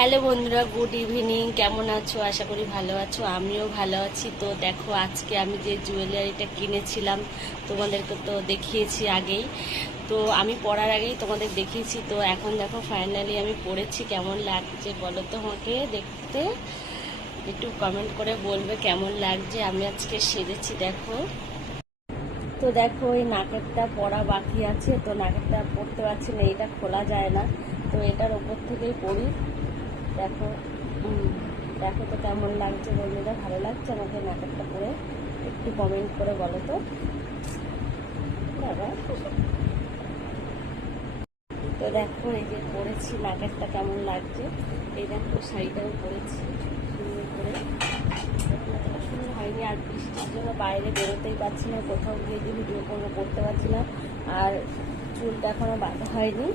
Hello বন্ধুরা, good evening. কেমন আছো? আশা করি ভালো আছো। আমিও ভালো আছি। তো দেখো, আজকে আমি যে জুয়েলারিটা কিনেছিলাম তোমাদেরকে তো দেখিয়েছি আগেই। তো আমি পরার আগেই তোমাদের দেখিয়েছি। তো এখন দেখো ফাইনালি আমি পরেছি। কেমন লাগছে বলো তো আমাকে দেখতে? একটু কমেন্ট করে বলবে কেমন লাগছে। আমি আজকে সেজেছি দেখো। তো দেখো, এই নাকেরটা পরা বাকি আছে, তো নাকেরটা পরতে পারছি না, এটা খোলা যায় না, তো এটার ওপর থেকেই পরি। দেখো, দেখো তো কেমন লাগছে বন্ধুরা, ভালো লাগছে আমাকে নাটকটা পরে? একটু কমেন্ট করে বলো তো দাদা। তো দেখো, এই যে পরেছি, নাটকটা কেমন লাগছে? এই দেখো শাড়িটাও পরেছি সুন্দর করে। এতটা সুন্দর হয়নি, আর বৃষ্টির জন্য বাইরে বেরোতেই পারছি না, কোথাও গিয়ে যে ভিডিও করতে পারছি না। আর চুলটা এখনো বাঁধা হয়নি।